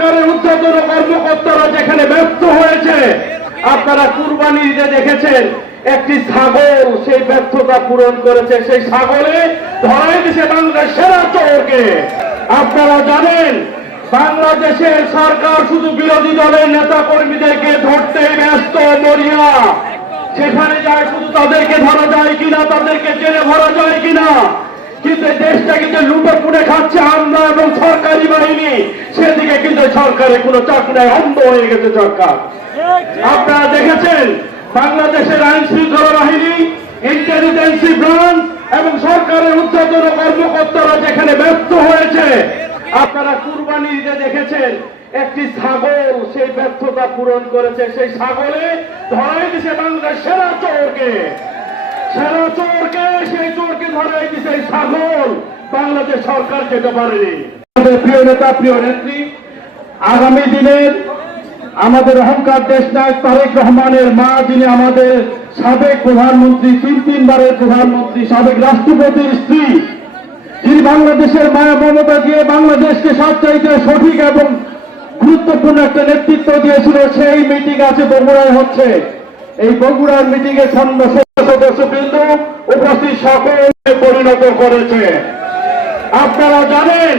সরকারের উদ্যোতন কর্মকর্তারা যেখানে ব্যস্ত হয়েছে, আপনারা কুরবানি ঈদে দেখেছেন, একটি ছাগল সেই ব্যর্থতা পূরণ করেছে, সেই ছাগলে ধরাই দিছে বাংলাদেশ সেরা আপনারা জানেন, বাংলাদেশের সরকার শুধু বিরোধী দলের নেতা কর্মীদেরকে ধরতে ব্যস্ত, মরিয়া। সেখানে যায় শুধু তাদেরকে ধরা যায় কিনা, তাদেরকে জেলে ভরা যায় কিনা? কিন্তু দেশটাকে যে লুটে পুড়ে খাচ্ছে আমরা এবং সরকারি বাহিনী। সেদিকে কিন্তু সরকারের কোনো চাক নাই, অন্ধ হয়ে গেছে সরকার। আপনারা দেখেছেন, বাংলাদেশের আইন শৃঙ্খলা বাহিনী ইন্টেলিজেন্সি ব্রাঞ্চ এবং সরকারের উদ্যোতন কর্মকর্তারা যেখানে ব্যস্ত হয়েছে, আপনারা কুরবানি ঈদে দেখেছেন, একটি ছাগল সেই ব্যর্থতা পূরণ করেছে। সেই ছাগলে ধরাই দিছে বাংলাদেশ সেরা চোরকে। সেরা চোরকে আগামী দিনের আমাদের অহংকার দেশ নায়ক তারেক রহমানের মা, যিনি আমাদের সাবেক প্রধানমন্ত্রী, তিন তিনবারের প্রধানমন্ত্রী, সাবেক রাষ্ট্রপতির স্ত্রী বাংলাদেশের মায়া, মমতা দিয়ে বাংলাদেশকে সবচাইতে সঠিক এবং গুরুত্বপূর্ণ একটা নেতৃত্ব দিয়েছিল, সেই মিটিং আছে, বগুড়ায় হচ্ছে। এই বগুড়ার মিটিং সদস্যবৃন্দ সকলকে পরিণত করেছে। আপনারা জানেন,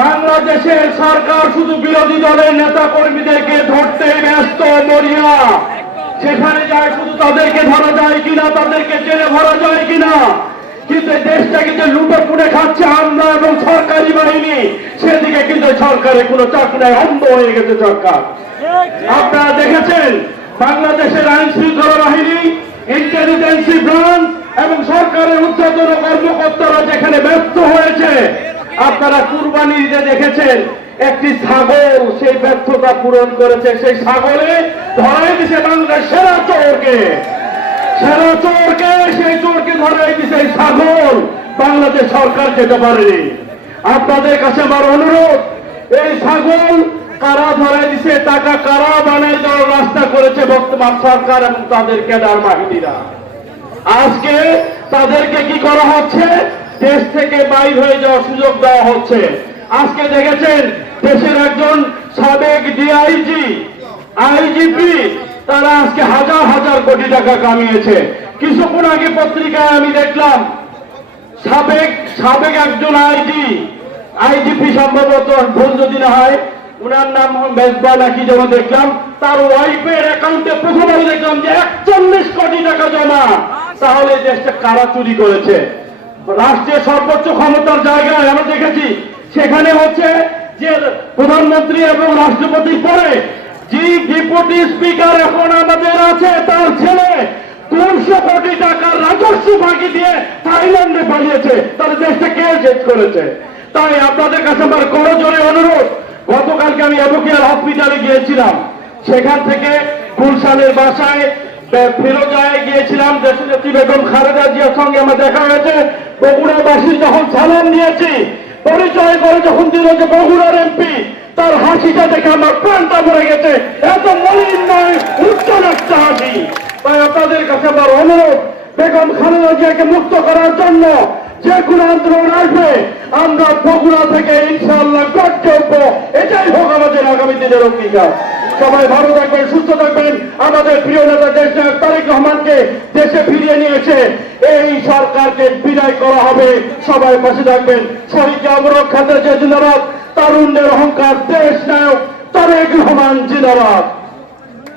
বাংলাদেশের সরকার শুধু বিরোধী দলের নেতা কর্মীদেরকে ধরতে ব্যস্ত মরিয়া। সেখানে যায় শুধু তাদেরকে ধরা যায় কিনা, তাদেরকে জেলে ভরা যায় কিনা? কিন্তু দেশটাকে যে লুটে পুড়ে খাচ্ছে আমরা এবং সরকারি বাহিনী। সেদিকে কিন্তু সরকারের কোনো চাক নাই অন্ধ হয়ে গেছে সরকার। আপনারা দেখেছেন, বাংলাদেশের আইন শৃঙ্খলা বাহিনী, ইন্টেলিজেন্সি ব্রাঞ্চ এবং সরকারের উদ্যোতন কর্মকর্তারা যেখানে ব্যস্ত হয়েছে, আপনারা কুরবানি ঈদে দেখেছেন, একটি ছাগল সেই ব্যর্থতা পূরণ করেছে। সেই ছাগলে ধরাই দিছে বাংলাদেশ সেরা চোরকে। সেরা চোরকে, সেই চোরকে ধরাই দিছে এই ছাগল। বাংলাদেশ সরকার যেতে পারেনি। আপনাদের কাছে আমার অনুরোধ, এই ছাগল কারা ধরাই দিছে, টাকা কারা বানাই দেওয়ার রাস্তা করেছে বর্তমান সরকার এবং তাদের কেদার বাহিনীরা। আজকে তাদেরকে কি করা হচ্ছে? দেশ থেকে বাইর হয়ে যাওয়ার সুযোগ দেওয়া হচ্ছে। আজকে দেখেছেন, দেশের একজন সাবেক ডিআইজি আইজিপি তারা আজকে হাজার হাজার কোটি টাকা কামিয়েছে। কিছুক্ষণ আগে পত্রিকায় আমি দেখলাম, সাবেক সাবেক একজন আইজি আইজিপি সম্ভবত ভুল যদি না হয়, উনার নাম মেজবা নাকি যেমন দেখলাম, তার ওয়াইফের অ্যাকাউন্টে প্রথমে দেখলাম যে একচল্লিশ কোটি টাকা জমা। তাহলে দেশটা কারা চুরি করেছে? রাষ্ট্রের সর্বোচ্চ ক্ষমতার জায়গায় আমরা দেখেছি। সেখানে হচ্ছে যে প্রধানমন্ত্রী এবং রাষ্ট্রপতি পরে যে ডেপুটি স্পিকার এখন আমাদের আছে, তার ছেলে দুশো কোটি টাকার রাজস্ব ফাঁকি দিয়ে থাইল্যান্ডে পালিয়েছে। তার দেশটা কে জেদ করেছে? তাই আপনাদের কাছে আমার করজোরে অনুরোধ, গতকালকে আমি অবকিয়ার হসপিটালে গিয়েছিলাম। সেখান থেকে গুলশানের বাসায় ফিরোজায় গিয়েছিলাম দেশনেত্রী বেগম খালেদা জিয়ার সঙ্গে আমার দেখা হয়েছে। বগুড়াবাসী যখন সালাম নিয়েছি, পরিচয় করে যখন দিল যে বগুড়ার এমপি, তার হাসিটা দেখে আমার প্রাণটা ভরে গেছে। এত মলিন নয় উজ্জ্বল একটা হাসি তাই আপনাদের কাছে আমার অনুরোধ, বেগম খালেদা জিয়াকে মুক্ত করার জন্য যে কোনো আন্দোলন আসবে, আমরা বগুড়া থেকে ইনশাআল্লাহ করতে উঠবো। এটাই হোক আমাদের আগামী দিনের অঙ্গীকার। সবাই ভালো থাকবেন, সুস্থ থাকবেন আমাদের প্রিয় নেতা দেশ নায়ক তারেক রহমানকে দেশে ফিরিয়ে নিয়েছে এই সরকারকে বিদায় করা হবে। সবাই পাশে থাকবেন। শরীরকে অবরোধ খাতে যে জিন্দাবাদ। তারুণ্যের অহংকার দেশ নায়ক তারেক রহমান জিন্দাবাদ।